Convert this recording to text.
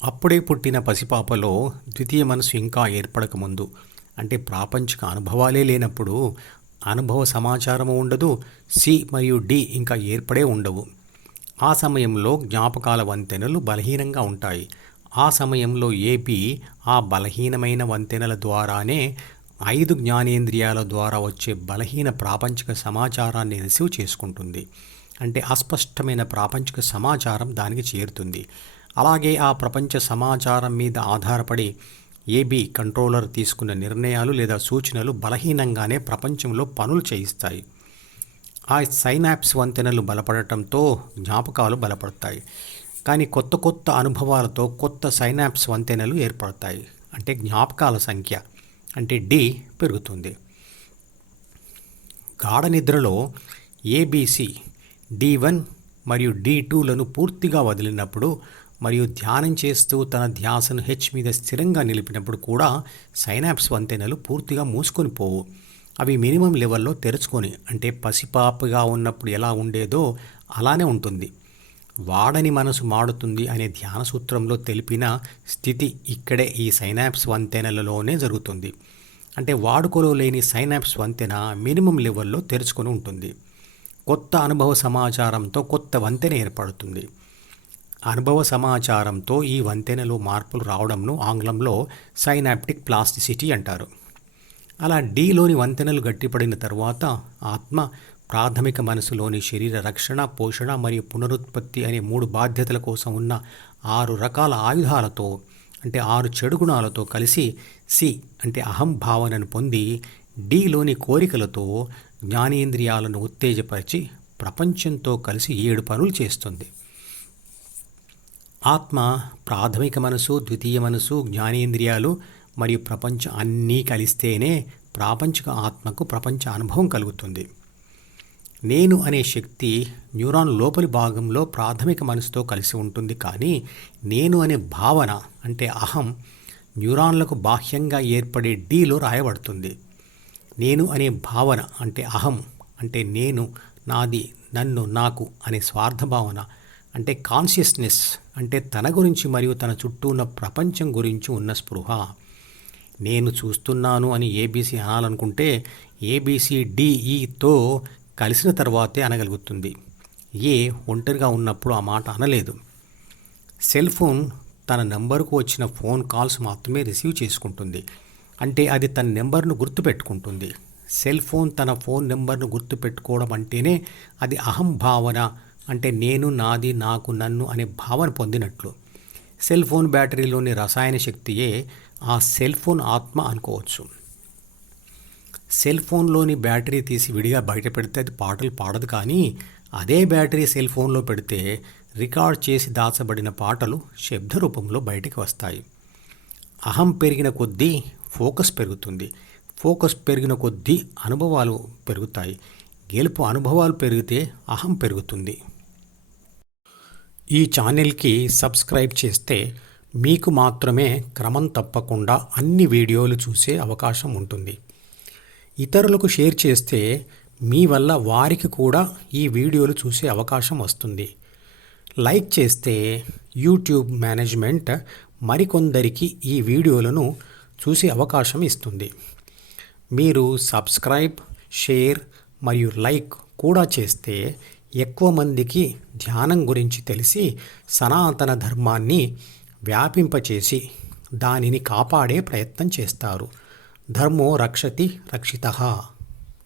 అప్పుడే పుట్టిన పసిపాపలో ద్వితీయ మనసు ఇంకా ఏర్పడకముందు, అంటే ప్రాపంచిక అనుభవాలే లేనప్పుడు అనుభవ సమాచారము ఉండదు. సి మరియు డి ఇంకా ఏర్పడే ఉండవు. ఆ సమయంలో జ్ఞాపకాల వంతెనలు బలహీనంగా ఉంటాయి. ఆ సమయంలో ఏబి ఆ బలహీనమైన వంతెనల ద్వారానే 5 జ్ఞానేంద్రియాల ద్వారా వచ్చే బలహీన ప్రాపంచిక సమాచారాన్ని రిసీవ్ చేసుకుంటుంది. అంటే అస్పష్టమైన ప్రాపంచిక సమాచారం దానికి చేరుతుంది. అలాగే ఆ ప్రపంచ సమాచారం మీద ఆధారపడి ఏబి కంట్రోలర్ తీసుకున్న నిర్ణయాలు లేదా సూచనలు బలహీనంగానే ప్రపంచంలో పనులు చేయిస్తాయి. ఆ సైనాప్స్ వంతెనలు బలపడటంతో జ్ఞాపకాలు బలపడతాయి. కానీ కొత్త కొత్త అనుభవాలతో కొత్త సైనాప్స్ వంతెనలు ఏర్పడతాయి. అంటే జ్ఞాపకాల సంఖ్య అంటే డి పెరుగుతుంది. గాఢ నిద్రలో ఏబిసి డి1 మరియు డి2లను పూర్తిగా వదిలినప్పుడు మరియు ధ్యానం చేస్తూ తన ధ్యాసను హెచ్ మీద స్థిరంగా నిలిపినప్పుడు కూడా సైనాప్స్ వంతెనలు పూర్తిగా మూసుకొని పోవు. అవి మినిమం లెవెల్లో తెరుచుకొని, అంటే పసిపాపగా ఉన్నప్పుడు ఎలా ఉండేదో అలానే ఉంటుంది. వాడని మనసు మాడుతుంది అనే ధ్యాన సూత్రంలో తెలిపిన స్థితి ఇక్కడే ఈ సైనాప్స్ వంతెనలలోనే జరుగుతుంది. అంటే వాడుకలో లేని సైనాప్స్ వంతెన మినిమం లెవెల్లో తెరుచుకొని ఉంటుంది. కొత్త అనుభవ సమాచారంతో కొత్త వంతెన ఏర్పడుతుంది. అనుభవ సమాచారంతో ఈ వంతెనలో మార్పులు రావడంను ఆంగ్లంలో సైనాప్టిక్ ప్లాస్టిసిటీ అంటారు. అలా డిలోని వంతెనలు గట్టిపడిన తరువాత ఆత్మ ప్రాథమిక మనసులోని శరీర రక్షణ, పోషణ మరియు పునరుత్పత్తి అనే 3 బాధ్యతల కోసం ఉన్న 6 రకాల ఆయుధాలతో, అంటే 6 చెడు గుణాలతో కలిసి సి అంటే అహం భావనను పొంది డిలోని కోరికలతో జ్ఞానేంద్రియాలను ఉత్తేజపరిచి ప్రపంచంతో కలిసి 7 పనులు చేస్తుంది. ఆత్మ ప్రాథమిక మనసు, ద్వితీయ మనసు, జ్ఞానేంద్రియాలు మరియు ప్రపంచం అన్నీ కలిస్తేనే ప్రాపంచిక ఆత్మకు ప్రపంచ అనుభవం కలుగుతుంది. నేను అనే శక్తి న్యూరాన్ లోపలి భాగంలో ప్రాథమిక మనసుతో కలిసి ఉంటుంది. కానీ నేను అనే భావన అంటే అహం న్యూరాన్లకు బాహ్యంగా ఏర్పడే డిలో రాయబడుతుంది. నేను అనే భావన అంటే అహం అంటే నేను, నాది, నన్ను, నాకు అనే స్వార్థ భావన అంటే కాన్షియస్నెస్ అంటే తన గురించి మరియు తన చుట్టూ ఉన్న ప్రపంచం గురించి ఉన్న స్పృహ. నేను చూస్తున్నాను అని ఏబీసీ అనాలనుకుంటే ఏబిసిడిఈతో కలిసిన తర్వాతే అనగలుగుతుంది. ఏ ఒంటరిగా ఉన్నప్పుడు ఆ మాట అనలేదు. సెల్ ఫోన్ తన నెంబర్కు వచ్చిన ఫోన్ కాల్స్ మాత్రమే రిసీవ్ చేసుకుంటుంది. అంటే అది తన నెంబర్ను గుర్తుపెట్టుకుంటుంది. సెల్ ఫోన్ తన ఫోన్ నెంబర్ను గుర్తుపెట్టుకోవడం అంటేనే అది అహం భావన అంటే నేను, నాది, నాకు, నన్ను అనే భావన పొందినట్లు. సెల్ ఫోన్ బ్యాటరీలోని రసాయన శక్తియే ఆ సెల్ ఫోన్ ఆత్మ అనుకోవచ్చు. సెల్ ఫోన్లోని బ్యాటరీ తీసి విడిగా బయట పెడితే అది పాటలు పాడదు. కానీ అదే బ్యాటరీ సెల్ ఫోన్లో పెడితే రికార్డ్ చేసి దాచబడిన పాటలు శబ్ద రూపంలో బయటికి వస్తాయి. అహం పెరిగిన కొద్దీ ఫోకస్ పెరుగుతుంది. ఫోకస్ పెరిగిన కొద్దీ అనుభవాలు పెరుగుతాయి. గెలుపు అనుభవాలు పెరిగితే అహం పెరుగుతుంది. ఈ ఛానల్కి సబ్స్క్రైబ్ చేస్తే మీకు మాత్రమే క్రమం తప్పకుండా అన్ని వీడియోలు చూసే అవకాశం ఉంటుంది. ఇతరులకు షేర్ చేస్తే మీ వల్ల వారికి కూడా ఈ వీడియోలు చూసే అవకాశం వస్తుంది. లైక్ చేస్తే యూట్యూబ్ మేనేజ్మెంట్ మరికొందరికి ఈ వీడియోలను చూసే అవకాశం ఇస్తుంది. మీరు సబ్స్క్రైబ్, షేర్ మరియు లైక్ కూడా చేస్తే ఎక్కువ మందికి ధ్యానం గురించి తెలిసి సనాతన ధర్మాన్ని వ్యాపింపచేసి దానిని కాపాడే ప్రయత్నం చేస్తారు. ధర్మో రక్షతి రక్షితః.